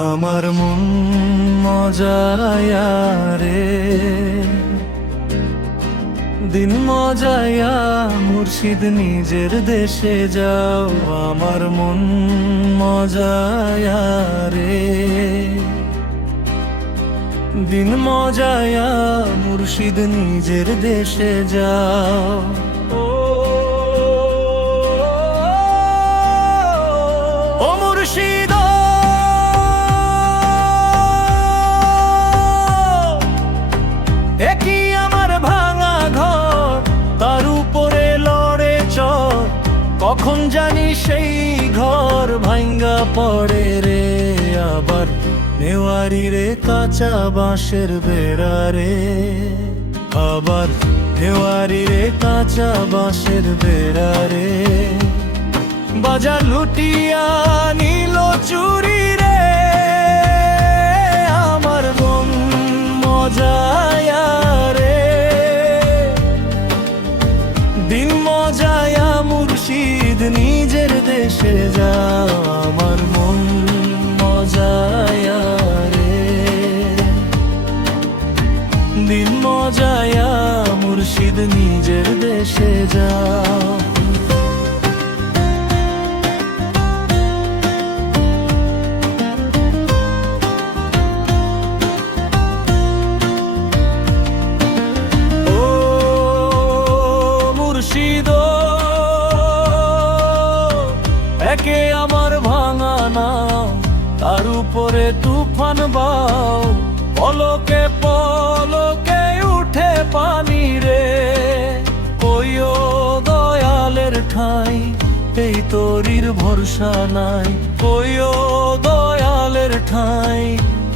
আমার মন মজায়া রে, দিন মজায়া মুর্শিদ নিজের দেশে যাও। আমার মন মজায়া রে, দিন মজায়া মুর্শিদ নিজের দেশে যাও। ও মুর্শিদ একই আমার ভাঙা ঘর, তার উপরে লড়ে চর, কখন জানি সেই ঘর ভাঙ্গা পড়ে রে। আবার নেওয়ারি রে কাঁচা বাঁশের বেড়া রে, আবার নেওয়ারি রে কাঁচা বাঁশের বেড়া রে। বাজার লুটিয়া নিল চুরি রে, আমার মন মজায়া রে, দিন মজায়া মুর্শিদ নিজের দেশে যাও। আমার মন মজায়া রে, দিন মজায়া মুর্শিদ নিজের দেশে যাও। একে আমার ভাঙা নাও, তার উপরে তুফান বাও, পলকে পলকে উঠে পানি রে। কইও দয়ালের ঠাই, এই তরির ভরসা নাই। কইও দয়ালের ঠাই,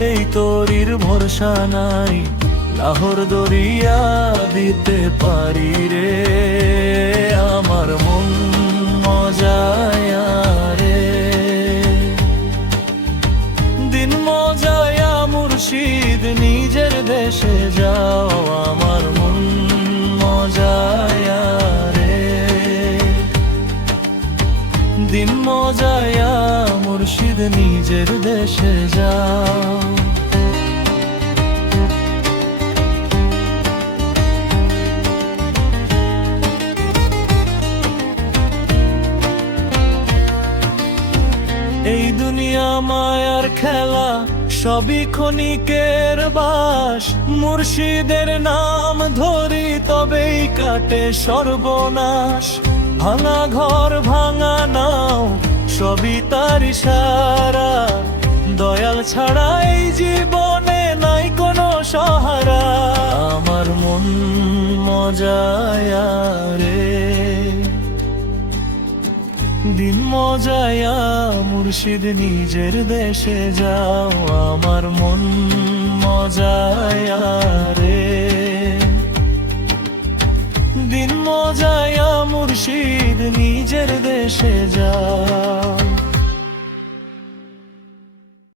এই তরির ভরসা নাই। লাহোর দরিয়া দিতে পারি রে, আমার মন মজায়া রে, দিন মজায়া মুর্শিদ নিজের দেশে যাও। আমার মন মজায়া রে, দিন মজায়া মুর্শিদ নিজের দেশে যাও। এই দুনিয়া মায়ার খেলা, সবই ক্ষণিকের বাস। মুর্শিদের নাম ধরি তবেই কাটে সর্বনাশ। ভাঙা ঘর ভাঙা নাও, সবই তার ইশারা। দয়াল ছাড়া এই জীবনে নাই কোনো সহারা। আমার মন মজায়া রে, দিন মজায়া মুর্শিদ নিজের দেশে যাও। আমার মন মজায়া রে, দিন মজায়া মুর্শিদ নিজের দেশে যাও।